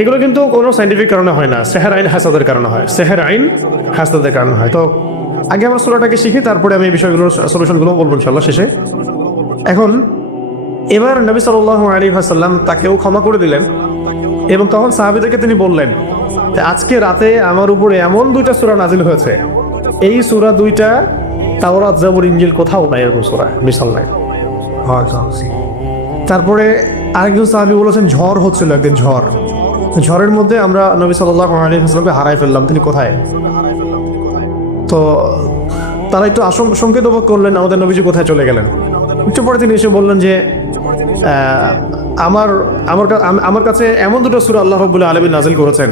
এগুলো কিন্তু কোনো সাইন্টিফিক কারণে হয় না। সেহের আইন হাসাদের কারণে হয়। সেহের আইন হাসাদের কারণে হয়। তো আগে আমরা সুরাটাকে শিখি তারপরে আমি এই বিষয়গুলোর সলিউশনগুলো বলব ইনশাল্লাহ শেষে। এখন এবার নবী সাল্লাহ আলী হাসাল্লাম তাকেও ক্ষমা করে দিলেন এবং তখন সাহাবিদেরকে তিনি বললেন আজকে রাতে আমার উপরে এমন দুইটা সূরা নাজিল হয়েছে। এই সূরা দুইটা তাওরাত জাবুর ইঞ্জিল কোথাও নাই এরকম সূরা মিসাল নাই। তারপরে আরেকজন সাহাবি বলেছেন ঝড় হচ্ছিল একদিন ঝড়। ঝড়ের মধ্যে আমরা নবী সাল্লাহ আলী হাসলামকে হারাই ফেললাম। তিনি কোথায়? তো তারা একটু সংকেত বোধ করলেন, আমাদের নবীজি কোথায় চলে গেলেন? একটু পরে তিনি এসে বললেন যে আমার আমার আমার কাছে এমন দুটো সুরা আল্লাহ রব্বুল্লাহ আলমী নাজিল করেছেন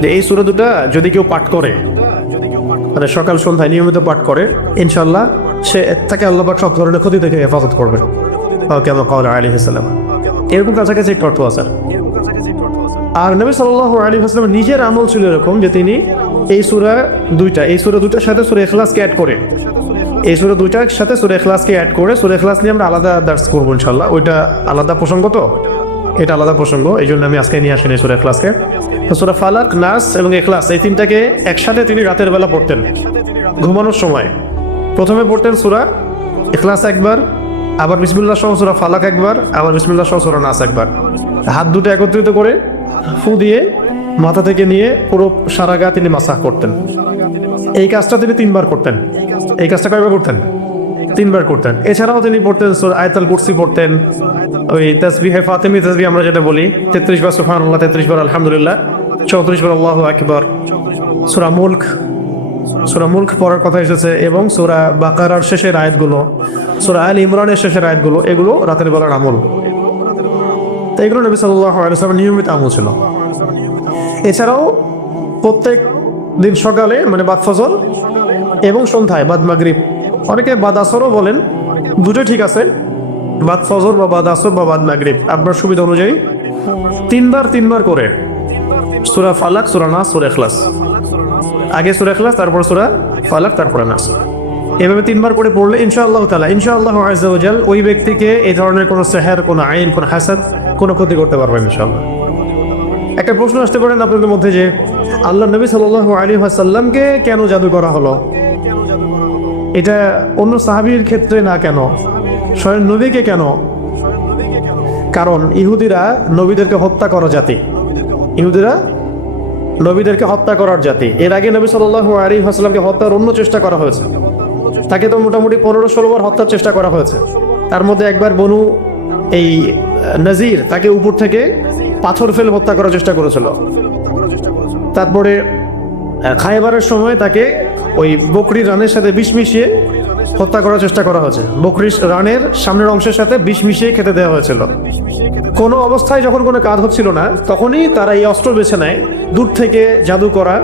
যে, এই সুরা দুটা যদি কেউ পাঠ করে মানে সকাল, সন্ধ্যায় নিয়মিত পাঠ করে ইনশাল্লাহ সে তাকে আল্লাহ পাক সব ধরনের ক্ষতি থেকে হেফাজত করবে। কেমন কল আলী হাসালাম এরকম কাছাকাছি একটু অর্থ আছে। আর নবী সাল্লাহ আলী হাসলাম নিজের আমল ছিল এরকম যে তিনি এই সুরা দুইটা, এই সুরা দুইটার সাথে সুরে এখলাসকে অ্যাড করে। এই সুরা দুইটার সাথে সুরে এখলাসকে অ্যাড করে, সুরে এখলাস নিয়ে আমরা আলাদা দার্স করব ইনশাল্লাহ ওইটা আলাদা প্রসঙ্গ তো? এটা আলাদা প্রসঙ্গ এই জন্য আমি আজকে নিয়ে আসিনি সুরে এখলাসকে সুরা ফালাক, নাস এবং এখলাস এই তিনটাকে একসাথে তিনি রাতের বেলা পড়তেন, ঘুমানোর সময়। প্রথমে পড়তেন সুরা এখলাস একবার, আবার বিসমিল্লাহ সহ সুরা ফালাক একবার, আবার বিসমিল্লাহ সহ সুরা নাস একবার। হাত দুটো একত্রিত করে ফু দিয়ে মাথা থেকে নিয়ে পুরো সারা গা তিনি মাসাহ করতেন। এই কাজটা তিনি তিনবার করতেন। এই কাজটা কয়বার করতেন? তিনবার করতেন। এছাড়াও তিনি পড়তেন আয়াতুল কুরসি পড়তেন। ওই তাসবিহে ফাতেমি, তাসবিহ আমরা যেটা বলি, তেত্রিশ বার সুবহানাল্লাহ, তেত্রিশ বার আলহামদুলিল্লাহ, চৌত্রিশ বার আল্লাহু আকবার। সূরা মুলক সূরা মুলক পড়ার কথা এসেছে এবং সূরা বাকারার শেষের আয়াতগুলো, সূরা আল ইমরানের শেষের আয়াতগুলো, এগুলো রাতের বেলার আমল। তো এগুলো নবী আলাইহি নিয়মিত আমল ছিল। এছাড়াও প্রত্যেক দিন সকালে মানে বাদ ফজল এবং সন্ধ্যায়, বাদ মাগরিব। অনেকে বাদ আসরও বলেন দুটোই ঠিক আছে, বাদ ফজর বা বাদ আসর বা বাদ মাগরিব, আপনার সুবিধা অনুযায়ী। তিনবার তিনবার করে। সুরা ফালাক, সুরা নাস, সুরা এখলাস আগে সুরা এখলাস তারপর সুরা ফালাক, তারপরে নাস। এভাবে তিনবার করে পড়লে ইনশাআল্লাহ তালা ইনশাআল্লাহ আজাল ওই ব্যক্তিকে এই ধরনের কোনো সেহের, কোনো আইন, কোনো হাসাদ কোনো ক্ষতি করতে পারবেন ইনশাআল্লাহ। একটা প্রশ্ন আসতে পারেন আপনাদের মধ্যে যে, আল্লাহ নবী সাল আলী আসাল্লামকে কেন জাদু করা হলো? এটা অন্য সাহাবির ক্ষেত্রে না কেন? স্বয়ং নবীকে কেন? কারণ ইহুদিরা নবীদেরকে হত্যা করা জাতি। ইহুদিরা নবীদেরকে হত্যা করার জাতি। এর আগে নবী সাল আলী আসাল্লামকে হত্যার অন্য চেষ্টা করা হয়েছে। তাকে তো মোটামুটি পনেরো ষোলো বার হত্যার চেষ্টা করা হয়েছে। তার মধ্যে একবার বনু এই নাজির তাকে উপর থেকে পাথর ফেলে হত্যা করার চেষ্টা করেছিল। তারপরে খাইবারের সময় তাকে ওই বকরির রানের সাথে বিষ মিশিয়ে হত্যা করার চেষ্টা করা হয়েছে। বকরির রানের সামনের অংশের সাথে বিষ মিশিয়ে খেতে দেওয়া হয়েছিল। কোনো অবস্থায় যখন কোনো কাজ হচ্ছিল না, তখনই তারা এই অস্ত্র বেছে নেয়। দূর থেকে জাদু করা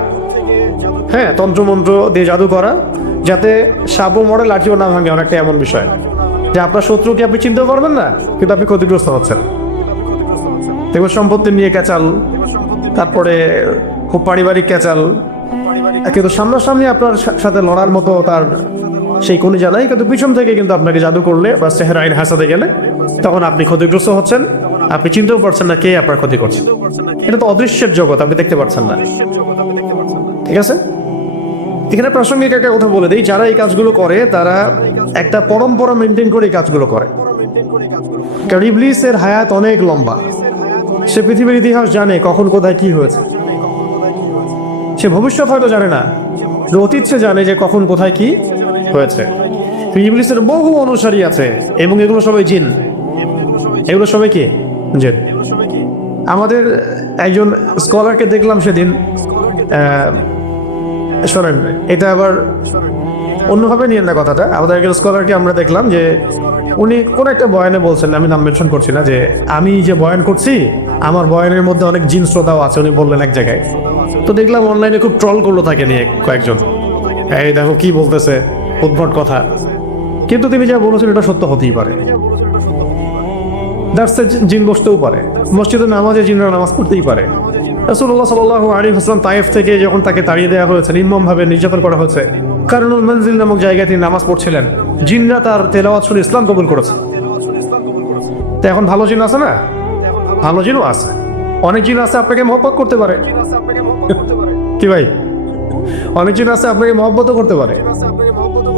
হ্যাঁ তন্ত্রমন্ত্র দিয়ে জাদু করা, যাতে সাপও মরে, লাঠিও না ভাঙে, অনেকটা এমন বিষয়। যে আপনার শত্রুকে আপনি চিনতে পারবেন না? কিন্তু আপনি ক্ষতিগ্রস্ত হচ্ছেন। দেখবেন সম্পত্তি নিয়ে ক্যাচাল, তারপরে খুব পারিবারিক ক্যাচাল। কিন্তু সামনাসামনি আপনার সাথে লড়ার মতো তার সেই কোনো জানাই কিন্তু পিছন থেকে কিন্তু আপনাকে জাদু করলে বা চেহারা আইন হাসাতে গেলে তখন আপনি ক্ষতিগ্রস্ত হচ্ছেন। আপনি চিনতেও পারছেন না কে আপনার ক্ষতি করছে। এটা তো অদৃশ্যের জগৎ, আপনি দেখতে পাচ্ছেন না। ঠিক আছে? এখানে প্রাসঙ্গিক একটা কথা বলে দিই, যারা এই কাজগুলো করে, তারা একটা পরম্পরা মেনটেন করে কাজগুলো করে। কারণ হায়াত অনেক লম্বা। সে পৃথিবীর ইতিহাস জানে কখন কোথায় কি হয়েছে। সে ভবিষ্যৎ হয়তো জানে না অতীত সে জানে যে কখন কোথায় কি হয়েছে। ইবলিসের বহু অনুসারী আছে, এবং এগুলো সবাই জিন। এগুলো সবাই কি? জিন। আমাদের একজন স্কলারকে দেখলাম সেদিন শোনেন, এটা আবার অন্যভাবে নিয়ে না কথাটা। আমাদের একজন স্কলারকে আমরা দেখলাম যে উনি কোন একটা বয়ানে বলছেন, আমি নাম মেনশন করছি না, যে আমি যে বয়ান করছি, আমার বয়ানের মধ্যে অনেক জিন শ্রোতাও আছে, উনি বললেন এক জায়গায়। তো দেখলাম অনলাইনে খুব ট্রল করল তাকে নিয়ে কয়েকজন। এই দেখো কি বলতেছে, উদ্ভট কথা। কিন্তু তিনি যা বলেছেন, এটা সত্য হতেই পারে। দার্সে জিন বসতেও পারে। মসজিদে নামাজে জিনরা নামাজ পড়তেই পারে। রাসূলুল্লাহ সাল্লাল্লাহু আলাইহি ওয়াসাল্লাম তায়েফ থেকে যখন তাকে তাড়িয়ে দেওয়া হয়েছে, নির্মমভাবে নির্যাতন করা হয়েছে কারণুল মঞ্জিল নামক জায়গায় তিনি নামাজ পড়ছিলেন। জিনরা তার তেলাওয়াত শুনে ইসলাম কবুল করেছে। তো এখন ভালো জিন আছে না? ভালো জিনও আছে। অনেক জিন আছে আপনাকে মহব্বত করতে পারে। কি ভাই? অনেক জিন আছে আপনাকে মহব্বতও করতে পারে।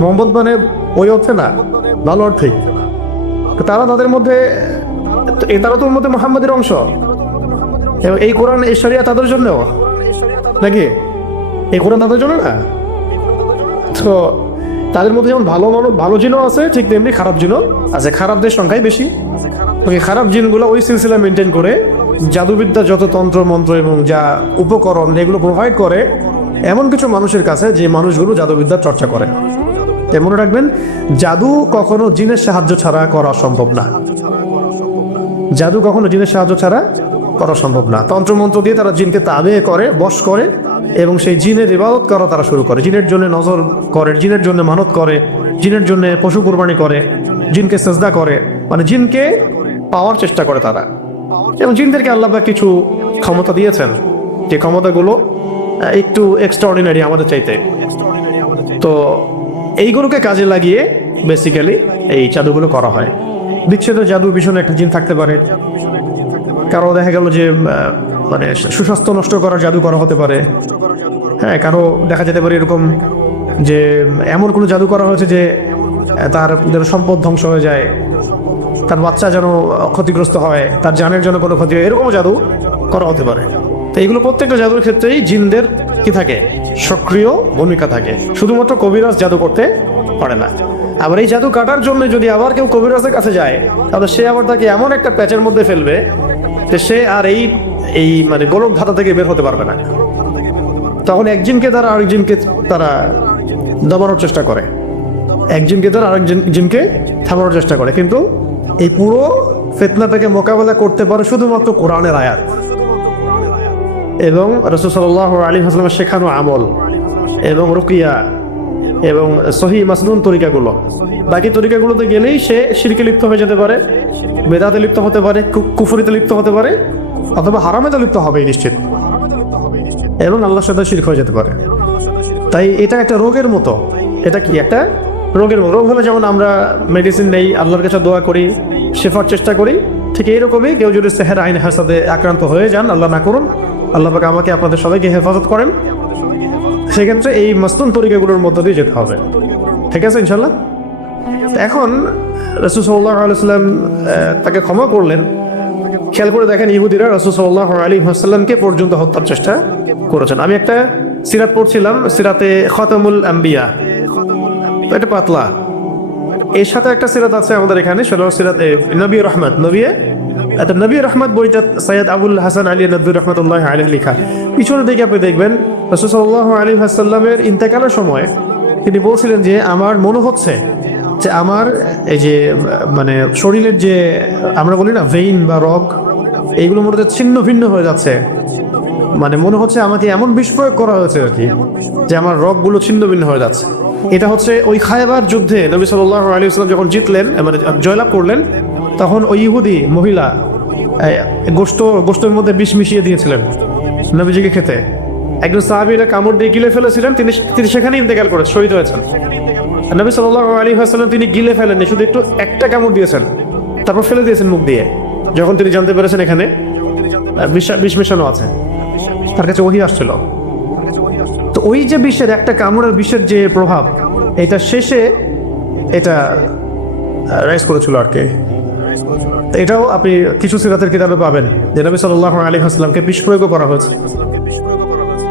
মোহাম্মদ মানে ওই অর্থে না, ভালো অর্থেই। তারা তাদের মধ্যে তারা তোর মধ্যে মোহাম্মদের অংশ। এই কোরআন, এই তাদের জন্য নাকি? এই কোরআন তাদের জন্য না? তো তাদের মধ্যে যেমন ভালো মানুষ, ভালো জিনও আছে, ঠিক তেমনি খারাপ জিনও আছে। খারাপদের সংখ্যাই বেশি। ওই খারাপ জিনগুলো ওই সিলসিলা মেনটেন করে, জাদুবিদ্যা যত তন্ত্র, মন্ত্র এবং যা উপকরণ, এগুলো প্রোভাইড করে এমন কিছু মানুষের কাছে যে মানুষগুলো জাদুবিদ্যার চর্চা করে। তাই মনে রাখবেন, জাদু কখনো জিনের সাহায্য ছাড়া করা সম্ভব না। জাদু কখনো জিনের সাহায্য ছাড়া করা সম্ভব না। তন্ত্রমন্ত্র দিয়ে তারা জিনকে তাবে করে, বশ করে এবং সেই জিনের ইবাদত করা তারা শুরু করে। জিনের জন্য নজর করে, জিনের জন্য মানত করে, জিনের জন্য পশু কুরবানি করে, জিনকে সেজদা করে। মানে জিনকে পাওয়ার চেষ্টা করে তারা। এবং জিনদেরকে আল্লাহ কিছু ক্ষমতা দিয়েছেন। যে ক্ষমতাগুলো একটু এক্সট্রাঅর্ডিনারি আমাদের চাইতে। তো এইগুলোকে কাজে লাগিয়ে বেসিক্যালি এই জাদুগুলো করা হয়। বিচ্ছেদ জাদু ভীষণ একটা জিন থাকতে পারে। কারও দেখা গেল যে মানে সুস্বাস্থ্য নষ্ট করার জাদু করা হতে পারে। হ্যাঁ কারও দেখা যেতে পারে এরকম যে এমন কোনো জাদু করা হয়েছে যে তার যেন সম্পদ ধ্বংস হয়ে যায় তার বাচ্চা যেন ক্ষতিগ্রস্ত হয় তার জানের জন্য কোনো ক্ষতি হয় এরকমও জাদু করা হতে পারে। তো এইগুলো প্রত্যেকটা জাদুর ক্ষেত্রেই জিনদের কি থাকে? সক্রিয় ভূমিকা থাকে। শুধুমাত্র কবিরাজ জাদু করতে পারে না। আবার এই জাদু কাটার জন্য যদি আবার কেউ কবিরাজের কাছে যায় তাহলে সে আবার তাকে এমন একটা প্যাচের মধ্যে ফেলবে যে সে আর এই এই মানে গোলক ধাতা থেকে বের হতে পারবে না। তখন একজনকে তারা আরেকজনকে তারা দমানোর চেষ্টা করে। একজনকে তারা আরেকজন জিনকে থামানোর চেষ্টা করে। কিন্তু এই পুরো ফেতনাটাকে মোকাবেলা করতে পারে শুধুমাত্র কোরআনের আয়াত। এবং রসুল সাল্লাহ আলী হাসলামের শেখানো আমল, এবং রুকিয়া, এবং সহি মাসনুন তরিকাগুলো। বাকি তরিকাগুলোতে গেলেই সে শিরকে লিপ্ত হয়ে যেতে পারে, বেদাতে লিপ্ত হতে পারে কুফুরিতে লিপ্ত হতে পারে অথবা হারামেতে লিপ্ত হবে নিশ্চিত। এবং আল্লাহর সাথে শিরক হয়ে যেতে পারে। তাই এটা একটা রোগের মতো। এটা কি একটা রোগের মতো? রোগ হলে যেমন আমরা মেডিসিন নেই, আল্লাহর কাছে দোয়া করি, শেফার চেষ্টা করি, ঠিক এইরকমই কেউ যদি সেহের আইন হাসাদে আক্রান্ত হয়ে যান, আল্লাহ না করুন, আল্লাহ পাক আমাকে আপনাদের সবাইকে হেফাজত করেন। সেক্ষেত্রে এই মাস্তুন তরিকাগুলোর মধ্য দিয়ে যেতে হবে। ঠিক আছে ইনশাল্লাহ এখন রসুল সাল্লাহ আলাইসাল্লাম তাকে ক্ষমা করলেন। খেয়াল করে দেখেন ইহুদিরা রসুল সাল্লাহ আলী হাসাল্লামকে পর্যন্ত হত্যার চেষ্টা করেছেন। আমি একটা সিরাত পড়ছিলাম, সিরাতে খতমুল আম্বিয়া। এটা পাতলা। এর সাথে একটা সিরাত আছে আমাদের এখানে, সেটা সিরাত নবী রহমত। নবী নবী রহমত বইটা সৈয়দ আবুল হাসান আলী নবী রহমতুল্লাহ আলী লেখা। পিছনের দিকে আপনি দেখবেন, রসুল সাল্লাহ আলী হাসাল্লামের ইন্তেকালের সময় তিনি বলছিলেন যে, আমার মনে হচ্ছে যে আমার এই যে মানে শরীরের যে, আমরা বলি না ভেইন বা রক এইগুলো মনে হচ্ছে ছিন্ন ভিন্ন হয়ে যাচ্ছে। মানে মনে হচ্ছে আমাকে এমন বিস্ফোরক করা হয়েছে আর কি, যে আমার রগগুলো ছিন্ন ভিন্ন হয়ে যাচ্ছে। এটা হচ্ছে ওই খায়বার যুদ্ধে নবী সাল্লাহ আলী ইসলাম যখন জিতলেন মানে জয়লাভ করলেন, তখন ওই ইহুদি মহিলা গোস্ত, গোস্তের মধ্যে বিষ মিশিয়ে দিয়েছিলেন নবীজিকে খেতে। একজন সাহাবিরা কামড় দিয়ে গিলে ফেলেছিলেন, তিনি তিনি সেখানে ইন্তেকাল করে শহীদ হয়েছেন। নবী সাল্লাহ আলী হাসাল্লাম তিনি গিলে ফেলেননি, শুধু একটু একটা কামড় দিয়েছেন। তারপর ফেলে দিয়েছেন মুখ দিয়ে। যখন তিনি জানতে পেরেছেন এখানে মেশানো আছে। তার কাছে ওহি আসছিল। তো ওই যে বিশ্বের একটা কামড়ের বিশ্বের যে প্রভাব, এটা শেষে এটা রাইজ করেছিল আর কি। এটাও আপনি কিছু সিরাতের কিতাবে পাবেন, যে নবী সাল্লাহ আলী হাসলামকে বিষ প্রয়োগ করা হয়েছে।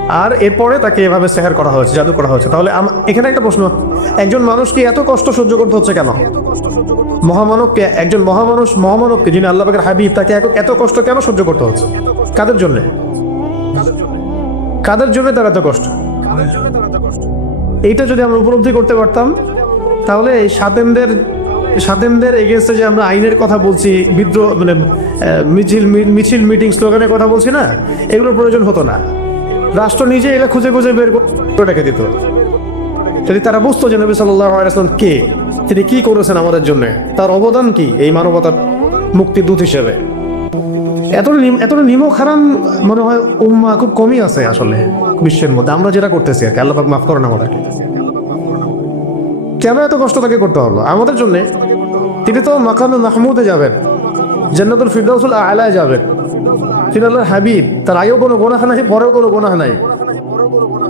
আর এরপরে তাকে এভাবে সেহার করা হয়েছে, জাদু করা হয়েছে। তাহলে এখানে একটা প্রশ্ন। একজন মানুষকে এত কষ্ট সহ্য করতে হচ্ছে কেন? মহামানবকে, একজন মহামানুষ, মহামানবকে যিনি আল্লাহ পাকের হাবিব, তাকে এত- কষ্ট কেন সহ্য করতে হচ্ছে? কাদের জন্য? কাদের জন্য তার এত কষ্ট? এইটা যদি আমরা উপলব্ধি করতে পারতাম, তাহলে এই সাতেমদের সাতেমদের এগেনস্টে যে আমরা আইনের কথা বলছি, বিদ্রোহ মানে মিছিল মিছিল মিটিং স্লোগানের কথা বলছি না, এগুলোর প্রয়োজন হতো না। রাষ্ট্র নিজে এগুলো খুঁজে খুঁজে বের করে দিত। যদি তারা বুঝতো যে নবী সাল্লাহ কে? তিনি কি করেছেন আমাদের জন্য? তার অবদান কি এই মানবতার মুক্তির দূত হিসেবে? এতটা নিম- এতটা নিমক হারাম মনে হয় উম্মা খুব কমই আছে আসলে বিশ্বের মধ্যে। আমরা যেটা করতেছি আর কি, আল্লাহ মাফ করেন আমাদেরকে। কেন এত কষ্ট তাকে করতে হলো আমাদের জন্য তিনি তো মাকামে মাহমুদে যাবেন, জান্নাতুল ফিরদাউসুল আলায় যাবেন। তিনি আল্লাহর হাবিব, তার আগেও কোনো গোনাহ নাই, পরেও কোনো গোনাহ নাই।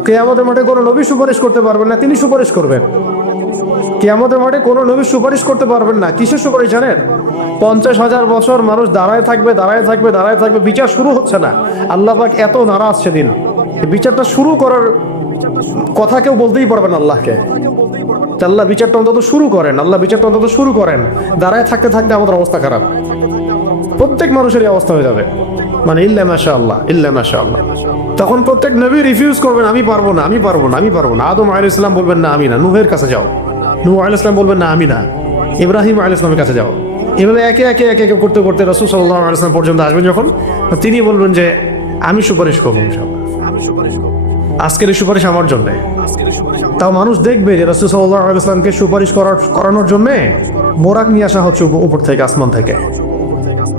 কেয়ামতের মাঠে কোনো নবী সুপারিশ করতে পারবেন না, তিনি সুপারিশ করবেন। কেয়ামতের মাঠে কোনো নবী সুপারিশ করতে পারবেন না, কিসের সুপারিশ জানেন? পঞ্চাশ হাজার বছর মানুষ দাঁড়ায় থাকবে দাঁড়ায় থাকবে দাঁড়ায় থাকবে, বিচার শুরু হচ্ছে না। আল্লাহ পাক এত নারাজ সেদিন। বিচারটা শুরু করার কথা কেউ বলতেই পারবেন আল্লাহকে। আল্লাহ বিচারটা অন্তত শুরু করেন, আল্লাহ বিচারটা অন্তত শুরু করেন। দাঁড়ায় থাকতে থাকতে আমাদের অবস্থা খারাপ। প্রত্যেক মানুষেরই অবস্থা হয়ে যাবে। মানে ইল্লা মাশা আল্লাহ ইল্লা মাশা আল্লাহ তখন প্রত্যেক নবী রিফিউজ করবেন আমি পারব না আমি পারব না আমি পারব না। আদম আল ইসলাম বলবেন না আমি না। নুহের কাছে যাও। নূহ আল ইসলাম বলবেন না আমি না। ইব্রাহিম আল ইসলামের কাছে যাও। এভাবে একে একে একে একে করতে করতে রসুল সাল্লাহ আলাইসলাম পর্যন্ত আসবেন যখন। তিনি বলবেন যে আমি সুপারিশ করব ইনশাআল্লাহ। আজকের এই সুপারিশ আমার জন্য। তাও মানুষ দেখবে যে রসুল সাল্লাহ আলাইসলামকে সুপারিশ করার করানোর জন্যে বোরাক নিয়ে আসা হচ্ছে উপ- উপর থেকে আসমান থেকে।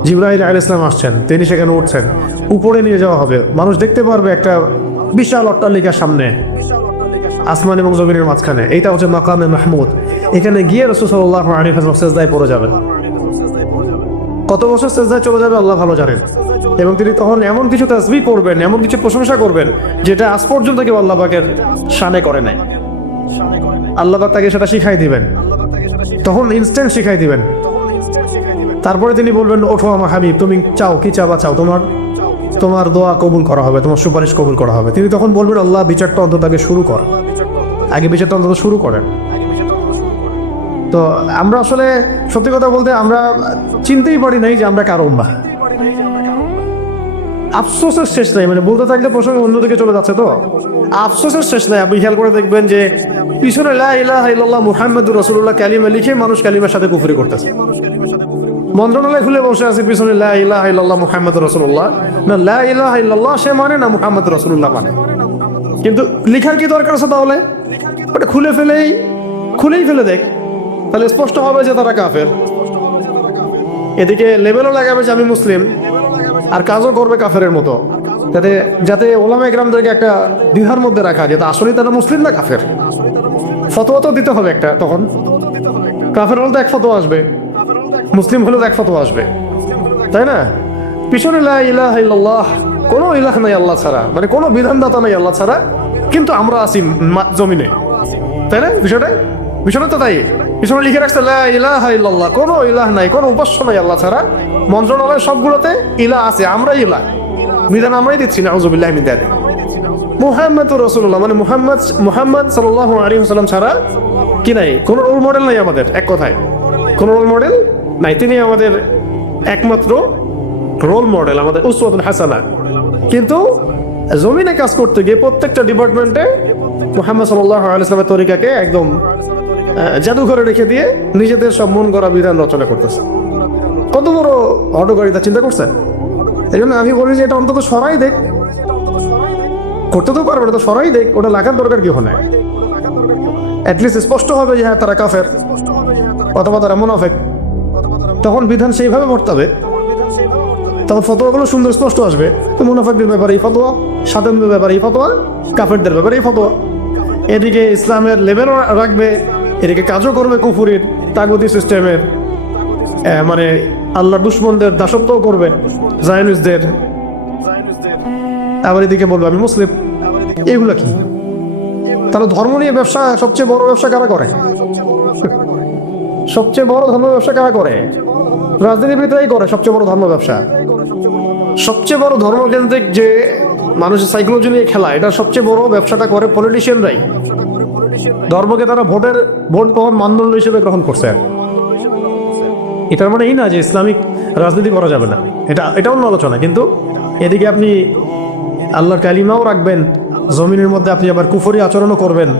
জিব্রাহিল আল ইসলাম আসছেন, তিনি সেখানে উঠছেন। উপরে নিয়ে যাওয়া হবে। মানুষ দেখতে পারবে একটা বিশাল অট্টালিকার সামনে। আসমান এবং জমিনের মাঝখানে। এইটা হচ্ছে মাকামে মাহমুদ। এখানে গিয়ে রসুল্লাহ আলী হাসলাম সেজদায় পড়ে যাবেন। কত বছর সেজদায় চলে যাবে আল্লাহ ভালো জানেন। এবং তিনি তখন এমন কিছু তাজবি করবেন, এমন কিছু প্রশংসা করবেন, যেটা আজ পর্যন্ত কেউ আল্লাহ পাকের শানে করে নাই। আল্লাহ পাক তাকে সেটা শিখাই দিবেন। তখন ইনস্ট্যান্ট শিখাই দিবেন। তারপরে তিনি বলবেন, ওঠো আমার হাবিব, তুমি চাও কি চাবা, চাও। তোমার তোমার দোয়া কবুল করা হবে, তোমার সুপারিশ কবুল করা হবে। তিনি তখন বলবেন, আল্লাহ বিচারটা অন্তত আগে শুরু কর। আগে বিচারটা অন্তত শুরু করেন। তো আমরা আসলে সত্যি কথা বলতে আমরা চিনতেই পারি নাই যে আমরা কারও আফসোসের শেষ নাই মানে বলতে থাকলে প্রসঙ্গ অন্যদিকে চলে যাচ্ছে তো। আফসোসের শেষ নাই, আপনি খেয়াল করে দেখবেন যে পিছনে লা ইলাহা ইল্লাল্লাহ মুহাম্মাদুর রাসূলুল্লাহ কালিমা লিখে মানুষ কালিমার সাথে কুফরি করতেছে। মন্ত্রণালয় খুলে বসে আছে, পিছনে লা ইলাহা ইল্লাল্লাহ মুহাম্মাদুর রাসূলুল্লাহ। না, লা ইলাহা সে মানে না মুহাম্মাদুর রাসূলুল্লাহ মানে। কিন্তু লিখার কি দরকার আছে তাহলে? ওটা খুলে ফেলেই, খুলেই ফেলে দেখ। তাহলে স্পষ্ট হবে যে তারা কাফের। এদিকে লেবেলও লাগাবে যে আমি মুসলিম। আর কাজও করবে কাফেরের মতো। যাতে যাতে ওলামা একরামদেরকে একটা দ্বিধার মধ্যে রাখা যেটা আসলে তারা মুসলিম না কাফের। ফতোয়া তো দিতে হবে একটা তখন। কাফের হলে তো এক ফতোয়া আসবে। মুসলিম হলেও এক ফতোয়া আসবে। তাই না? পিছনে লা কোনো ইলাহ নাই আল্লাহ ছাড়া। মানে কোনো বিধানদাতা নাই আল্লাহ ছাড়া, কিন্তু আমরা আছি জমিনে। তাই না বিষয়টা বিষয়টা তো তাই। পিছনে লিখে রাখছে লা ইলাহা ইল্লাল্লাহ, কোনো ইলাহ নাই, কোনো উপাস্য নাই আল্লাহ ছাড়া। মন্ত্রণালয় সবগুলোতে ইলা আছে আমরা ইলা বিধান আমরাই দিচ্ছি না আউযুবিল্লাহি মিন যালিক মুহাম্মদ রসুল্লাহ মানে মুহাম্মদ মুহাম্মদ সাল্লাল্লাহু আলাইহি ওয়াসাল্লাম ছাড়া কি নাই? কোনো রোল মডেল নাই আমাদের, এক কথায়। কোনো রোল মডেল নাই তিনি আমাদের একমাত্র রোল মডেল আমাদের উসওয়াতুল হাসানা। কিন্তু জমিনে কাজ করতে গিয়ে প্রত্যেকটা ডিপার্টমেন্টে মুহাম্মদ সাল্লাল্লাহু আলাইহি ওয়াসাল্লামের তরিকাকে একদম জাদুঘরে রেখে দিয়ে নিজেদের সব মন করা বিধান রচনা করতেছে। কত বড় হটকারিতা চিন্তা করছে এই জন্য আমি বলি যে এটা অন্তত সরাই দেখ। করতে তো পারবে না, তো সরাই দেখ, ওটা লাগার দরকার কি হয় অ্যাটলিস্ট স্পষ্ট হবে যে হ্যাঁ তারা কাফের, অথবা তারা মুনাফেক। তখন বিধান সেইভাবে বর্তাবে তখন ফতোয়াগুলো সুন্দর স্পষ্ট আসবে। তো মুনাফেকদের ব্যাপারে এই ফতোয়া সাধারণদের ব্যাপারে এই ফতোয়া, কাফেরদের ব্যাপারে এই ফতোয়া। এদিকে ইসলামের লেভেলও রাখবে, এদিকে কাজও করবে কুফুরির, তাগতি সিস্টেমের মানে আল্লাহ দুশ্মনদের দাসত্বও করবে জায়নুসদের আবার এদিকে বলবে, আমি মুসলিম। এগুলো কি? তাহলে ধর্ম নিয়ে ব্যবসা সবচেয়ে বড় ব্যবসা কারা করে? সবচেয়ে বড় ধর্ম ব্যবসা কারা করে? রাজনীতিবিদরাই করে সবচেয়ে বড় ধর্ম ব্যবসা। সবচেয়ে বড় ধর্মকেন্দ্রিক যে মানুষের সাইকোলজি নিয়ে খেলা, এটা সবচেয়ে বড় ব্যবসাটা করে পলিটিশিয়ানরাই ধর্মকে তারা ভোটের, ভোট পাওয়ার মানদণ্ড হিসেবে গ্রহণ করছে। এটার মানে এই না যে ইসলামিক রাজনীতি করা যাবে না। এটা এটা অন্য আলোচনা, কিন্তু এদিকে আপনি আল্লাহর কালিমাও রাখবেন, জমিনের মধ্যে আপনি আবার কুফরি আচরণও করবেন।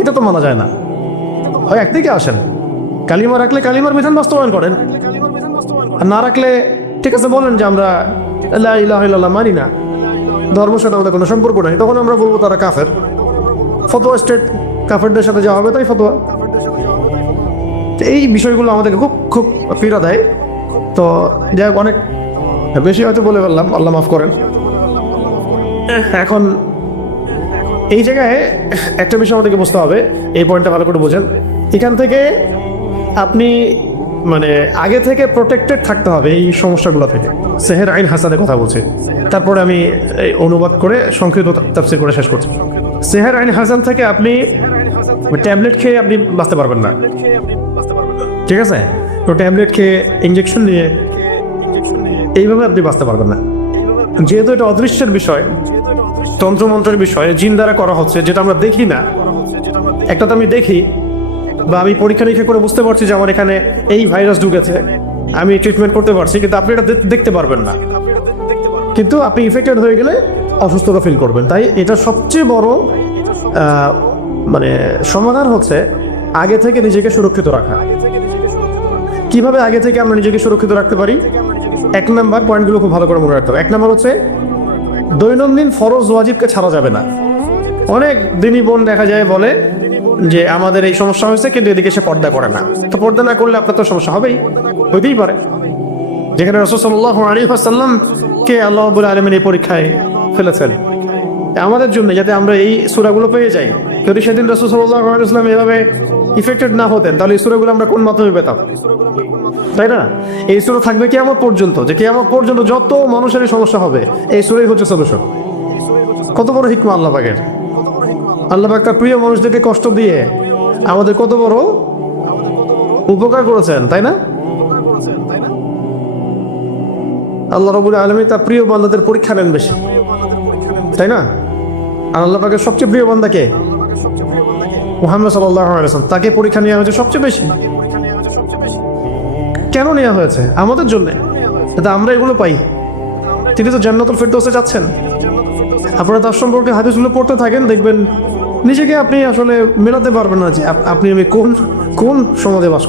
এটা তো মানা যায় না। হয় একদিকে আসেন। কালিমা রাখলে কালিমার বিধান বাস্তবায়ন করেন। আর না রাখলে, ঠিক আছে, বলেন যে আমরা ইল্লাল্লাহ মানি না। ধর্মের সাথে আমাদের কোনো সম্পর্ক নেই। তখন আমরা বলব তারা কাফের। ফতোয়া স্টেট কাফেরদের সাথে যা হবে তাই ফতোয়া। এই বিষয়গুলো আমাদেরকে খুব খুব পীড়া দেয়। তো যাই হোক, অনেক বেশি হয়তো বলে ফেললাম। আল্লাহ মাফ করেন। এখন এই জায়গায় একটা বিষয় আমাদেরকে বুঝতে হবে। এই পয়েন্টটা ভালো করে বোঝেন। এখান থেকে আপনি মানে আগে থেকে প্রোটেক্টেড থাকতে হবে এই সমস্যাগুলো থেকে। সেহের আইন হাসানের কথা বলছি। তারপরে আমি অনুবাদ করে সংক্ষিপ্ত তাফসির করে শেষ করছি। সেহের আইন হাসান থেকে আপনি ট্যাবলেট খেয়ে আপনি বাঁচতে পারবেন না। ঠিক আছে? তো ট্যাবলেট খেয়ে ইঞ্জেকশন নিয়ে এইভাবে আপনি বাঁচতে পারবেন না। যেহেতু এটা অদৃশ্যের বিষয়, তন্ত্রমন্ত্রের বিষয়, জিন দ্বারা করা হচ্ছে, যেটা আমরা দেখি না। একটা তো আমি দেখি বা আমি পরীক্ষা নিরীক্ষা করে বুঝতে পারছি যে আমার এখানে এই ভাইরাস ঢুকেছে। আমি ট্রিটমেন্ট করতে পারছি, কিন্তু আপনি এটা দেখতে পারবেন না। কিন্তু আপনি ইফেক্টেড হয়ে গেলে অসুস্থতা ফিল করবেন। তাই এটা সবচেয়ে বড় মানে সমাধান হচ্ছে আগে থেকে নিজেকে সুরক্ষিত রাখা। কীভাবে আগে থেকে আমরা নিজেকে সুরক্ষিত রাখতে পারি? এক নাম্বার পয়েন্টগুলো খুব ভালো করে মনে রাখতে হবে। এক নাম্বার হচ্ছে, দৈনন্দিন ফরজ ওয়াজিবকে ছাড়া যাবে না। অনেক দিনই বোন দেখা যায় বলে যে আমাদের এই সমস্যা হয়েছে, কিন্তু এদিকে সে পর্দা করে না। তো পর্দা না করলে আপনার তো সমস্যা হবেই, হইতেই পারে। যেখানে রসুল্লাহ কে আল্লাহ আলমের এই পরীক্ষায় ফেলেছেন। আমাদের জন্য, যাতে আমরা এই সুরাগুলো পেয়ে যাই। যদি সেদিন রসুল্লাহ আলাইসলাম এভাবে ইফেক্টেড না হতেন, তাহলে এই সুরাগুলো আমরা কোন মাধ্যমে পেতাম? তাই না? এই সুরা থাকবে কেমন পর্যন্ত, যে কেমন পর্যন্ত যত মানুষের সমস্যা হবে, এই সুরাই হচ্ছে সলিউশন কত বড় হিকমা আল্লাহ পাকের। আল্লাহ পাক তার প্রিয় মানুষদেরকে কষ্ট দিয়ে আমাদের কত বড় উপকার করেছেন, তাই না? আল্লাহ রবুল আলমী তার প্রিয় বান্দাদের পরীক্ষা নেন বেশি, তাই না? আর আল্লাহ পাকের সবচেয়ে প্রিয় বান্দা কে? মোহাম্মদ সাল্লাহ তাকে পরীক্ষা নেওয়া হয়েছে সবচেয়ে বেশি। কেন নেওয়া হয়েছে? আমাদের জন্য। যাতে আমরা এগুলো পাই। তিনি তো জান্নাতুল ফেরদৌসে যাচ্ছেন। আপনারা তার সম্পর্কে হাদিসগুলো পড়তে থাকেন, দেখবেন নিজেকে আপনি আসলে মেলাতে পারবেন না যে আপ- আপনি আমি কোন কোন সমাজে বাস